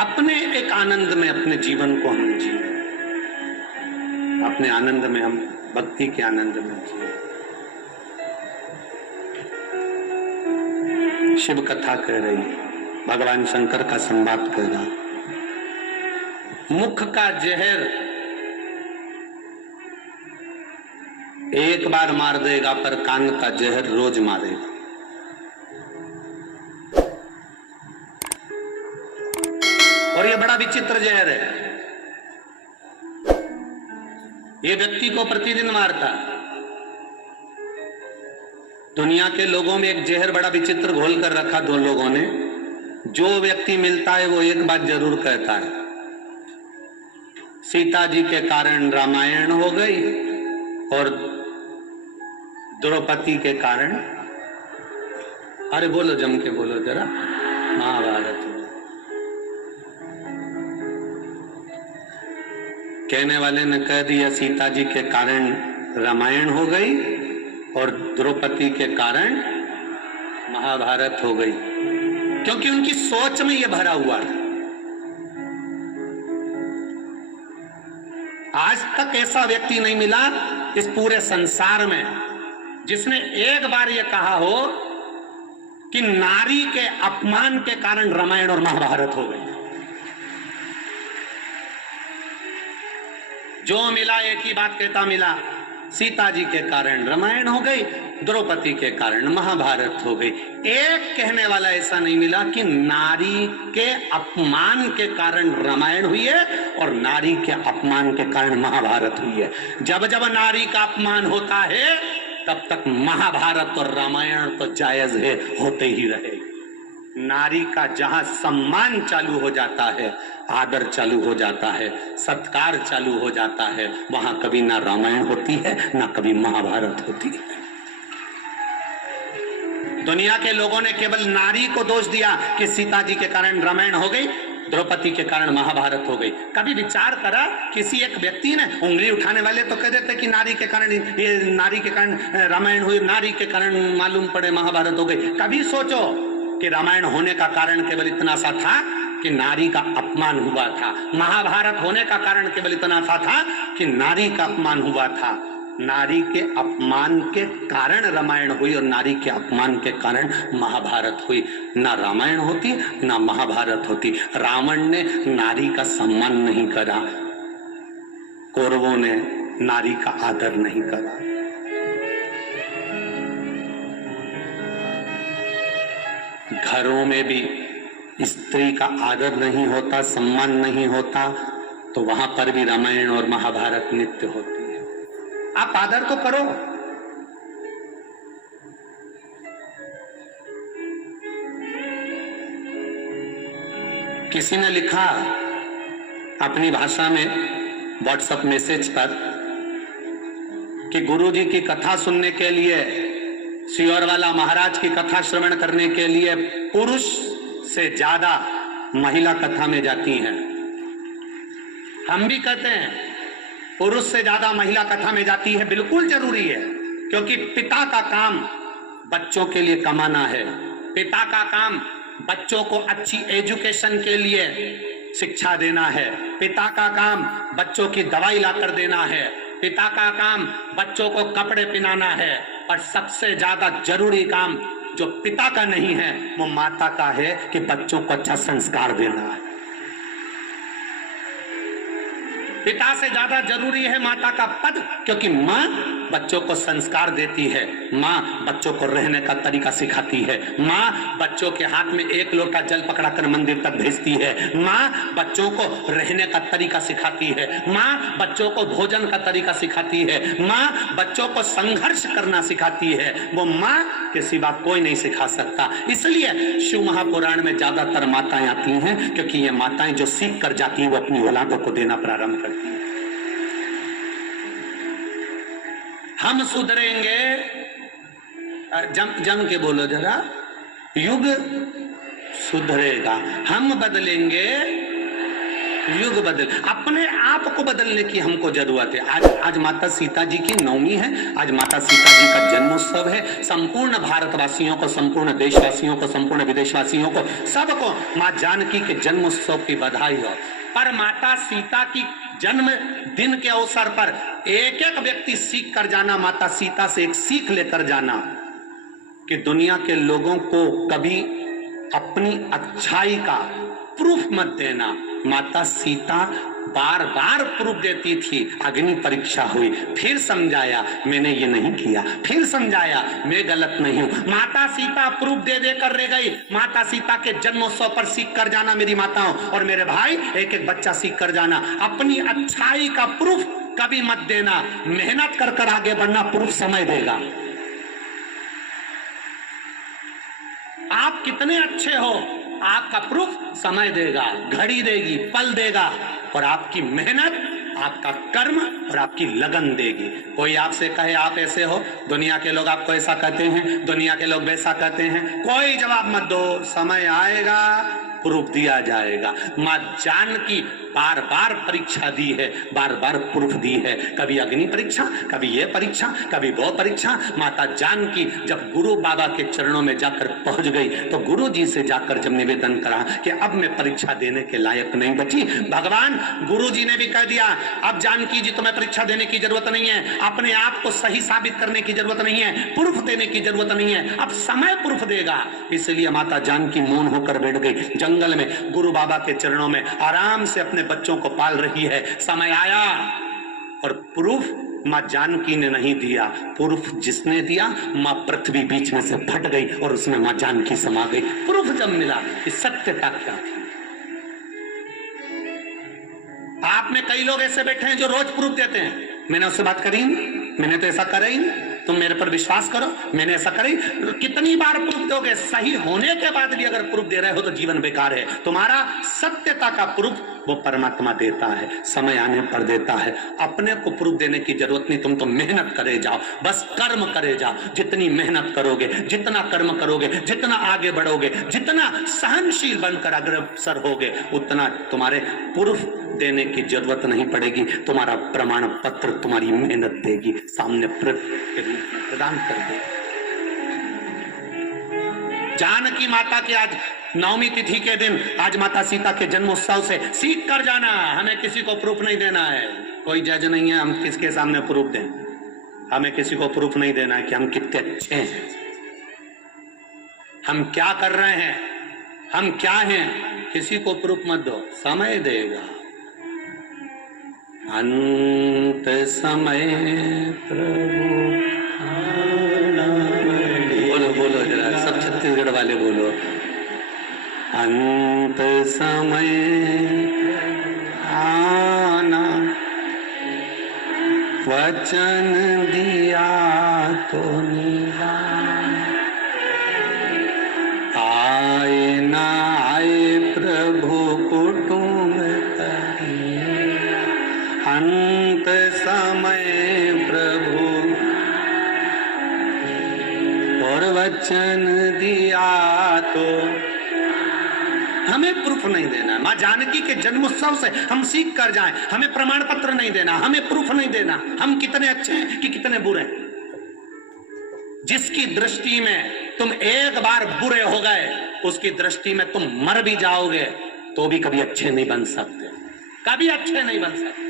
अपने एक आनंद में अपने जीवन को हम जिए, अपने आनंद में, हम भक्ति के आनंद में जिए। शिव कथा कह रही, भगवान शंकर का संवाद कह रहा। मुख का जहर एक बार मार देगा, पर कान का जहर रोज मारेगा। और ये बड़ा विचित्र जहर है, ये व्यक्ति को प्रतिदिन मारता। दुनिया के लोगों में एक जहर बड़ा विचित्र घोल कर रखा दो लोगों ने। जो व्यक्ति मिलता है वो एक बात जरूर कहता है, सीता जी के कारण रामायण हो गई और द्रौपदी के कारण, अरे बोलो जम के बोलो जरा, महाभारत। कहने वाले ने कह दिया सीता जी के कारण रामायण हो गई और द्रौपदी के कारण महाभारत हो गई, क्योंकि उनकी सोच में यह भरा हुआ था। आज तक ऐसा व्यक्ति नहीं मिला इस पूरे संसार में जिसने एक बार यह कहा हो कि नारी के अपमान के कारण रामायण और महाभारत हो गई। जो मिला एक ही बात कहता मिला, सीता जी के कारण रामायण हो गई, द्रौपदी के कारण महाभारत हो गई। एक कहने वाला ऐसा नहीं मिला कि नारी के अपमान के कारण रामायण हुई है और नारी के अपमान के कारण महाभारत हुई है। जब जब नारी का अपमान होता है तब तक महाभारत और रामायण तो जायज है, होते ही रहेगी। नारी का जहां सम्मान चालू हो जाता है, आदर चालू हो जाता है, सत्कार चालू हो जाता है, वहां कभी ना रामायण होती है ना कभी महाभारत होती है। दुनिया के लोगों ने केवल नारी को दोष दिया कि सीता जी के कारण रामायण हो गई, द्रौपदी के कारण महाभारत हो गई। कभी विचार करा किसी एक व्यक्ति ने? उंगली उठाने वाले तो कह देते कि नारी के कारण, ये नारी के कारण रामायण हुई, नारी के कारण मालूम पड़े महाभारत हो गई। कभी सोचो कि रामायण होने का कारण केवल इतना सा था कि नारी का अपमान हुआ था, महाभारत होने का कारण केवल इतना सा था कि नारी का अपमान हुआ था। नारी के अपमान के कारण रामायण हुई और नारी के अपमान के कारण महाभारत हुई। ना रामायण होती ना महाभारत होती। रावण ने नारी का सम्मान नहीं करा, कौरवों ने नारी का आदर नहीं करा। घरों में भी स्त्री का आदर नहीं होता, सम्मान नहीं होता, तो वहां पर भी रामायण और महाभारत नित्य होती है। आप आदर तो करो। किसी ने लिखा अपनी भाषा में व्हाट्सएप मैसेज पर कि गुरुजी की कथा सुनने के लिए, सियोरवाला महाराज की कथा श्रवण करने के लिए पुरुष से ज्यादा महिला कथा में जाती हैं। हम भी कहते हैं पुरुष से ज्यादा महिला कथा में जाती है, बिल्कुल जरूरी है, क्योंकि पिता का काम बच्चों के लिए कमाना है। पिता का काम बच्चों को अच्छी एजुकेशन के लिए शिक्षा देना है। पिता का काम बच्चों की दवाई लाकर देना है। पिता का काम बच्चों को कपड़े पहनाना है। और सबसे ज्यादा जरूरी काम जो पिता का नहीं है वो माता का है कि बच्चों को अच्छा संस्कार देना है। पिता से ज्यादा जरूरी है माता का पद, क्योंकि माँ बच्चों को संस्कार देती है, माँ बच्चों को रहने का तरीका सिखाती है, माँ बच्चों के हाथ में एक लोटा जल पकड़ाकर मंदिर तक भेजती है, माँ बच्चों को रहने का तरीका सिखाती है, माँ बच्चों को भोजन का तरीका सिखाती है, माँ बच्चों को संघर्ष करना सिखाती है। वो माँ के सिवा कोई नहीं सिखा सकता। इसलिए शिव महापुराण में ज्यादातर माताएं आती हैं, क्योंकि ये माताएं जो सीख कर जाती हैं वो अपनी औलादों को देना प्रारंभ करती हैं। हम सुधरेंगे, जम के बोलो जरा, युग सुधरेगा। हम बदलेंगे, युग बदल, अपने आप को बदलने की हमको जरूरत है। आज माता सीता जी की नवमी है, आज माता सीता जी का जन्मोत्सव है। संपूर्ण भारतवासियों को, संपूर्ण देशवासियों को, संपूर्ण विदेशवासियों को, सबको माँ जानकी के जन्मोत्सव की बधाई हो। पर माता सीता की जन्म दिन के अवसर पर एक एक व्यक्ति सीख कर जाना, माता सीता से एक सीख लेकर जाना कि दुनिया के लोगों को कभी अपनी अच्छाई का प्रूफ मत देना। माता सीता बार बार प्रूफ देती थी। अग्नि परीक्षा हुई, फिर समझाया मैंने ये नहीं किया, फिर समझाया मैं गलत नहीं हूं। माता सीता प्रूफ दे दे कर रह गई। माता सीता के जन्मोत्सव पर सीख कर जाना मेरी माताओं और मेरे भाई, एक एक बच्चा सीख कर जाना, अपनी अच्छाई का प्रूफ कभी मत देना। मेहनत कर कर आगे बढ़ना, प्रूफ समय देगा। आप कितने अच्छे हो आपका प्रूफ समय देगा, घड़ी देगी, पल देगा, और आपकी मेहनत, आपका कर्म और आपकी लगन देगी। कोई आपसे कहे आप ऐसे हो, दुनिया के लोग आपको ऐसा कहते हैं, दुनिया के लोग वैसा कहते हैं, कोई जवाब मत दो। समय आएगा, प्रूफ दिया जाएगा। मां जानकी बार बार परीक्षा दी है, बार बार प्रूफ दी है। कभी अग्नि परीक्षा, कभी ये परीक्षा, कभी वो परीक्षा। माता जानकी जब गुरु बाबा के चरणों में जाकर पहुंच गई तो गुरु जी से जाकर जब निवेदन करा कि अब मैं परीक्षा देने के लायक नहीं बची, भगवान गुरु जी ने भी कह दिया अब जानकी जी तुम्हें परीक्षा देने की जरूरत नहीं है, अपने आप को सही साबित करने की जरूरत नहीं है, प्रूफ देने की जरूरत नहीं है, अब समय प्रूफ देगा। इसलिए माता जानकी मौन होकर बैठ गई जंगल में, गुरु बाबा के चरणों में आराम से अपने बच्चों को पाल रही है। समय आया और प्रूफ मां जानकी ने नहीं दिया, प्रूफ जिसने दिया मां पृथ्वी बीच में से फट गई और उसमें मां जानकी समा गई। प्रूफ जब मिला कि सत्यता क्या थी। आप में कई लोग ऐसे बैठे हैं जो रोज प्रूफ देते हैं, मैंने उससे बात करी नहीं, मैंने तो ऐसा करा ही नहीं, तुम मेरे पर विश्वास करो, मैंने ऐसा करी। कितनी बार प्रूफ दोगे? सही होने के बाद भी अगर प्रूफ दे रहे हो तो जीवन बेकार है। तुम्हारा सत्यता का प्रूफ वो परमात्मा देता है, समय आने पर देता है। अपने को प्रूफ देने की जरूरत नहीं, तुम तो मेहनत करे जाओ, बस कर्म करे जाओ। जितनी मेहनत करोगे, जितना कर्म करोगे, जितना आगे बढ़ोगे, जितना सहनशील बनकर अग्रसर होगे, उतना तुम्हारे प्रूफ देने की जरूरत नहीं पड़ेगी। तुम्हारा प्रमाण पत्र तुम्हारी मेहनत देगी, सामने प्रदान कर देगी। जानकी माता के आज नवमी तिथि के दिन, आज माता सीता के जन्मोत्सव से सीख कर जाना, हमें किसी को प्रूफ नहीं देना है। कोई जज नहीं है हम किसके सामने प्रूफ दें। हमें किसी को प्रूफ नहीं देना है कि हम कितने अच्छे हैं, हम क्या कर रहे हैं, हम क्या हैं। किसी को प्रूफ मत दो, समय देगा। अंत समय प्रभु, बोलो बोलो जरा, सब छत्तीसगढ़ वाले बोलो। अंत समय आना, वचन दिया तो निभा, आए ना आए प्रभु कुटुंब करी, अंत समय प्रभु और वचन दिया तो। हमें प्रूफ नहीं देना। मां जानकी के जन्मोत्सव से हम सीख कर जाएं, हमें प्रमाण पत्र नहीं देना, हमें प्रूफ नहीं देना हम कितने अच्छे हैं कि कितने बुरे हैं। जिसकी दृष्टि में तुम एक बार बुरे हो गए, उसकी दृष्टि में तुम मर भी जाओगे तो भी कभी अच्छे नहीं बन सकते, कभी अच्छे नहीं बन सकते।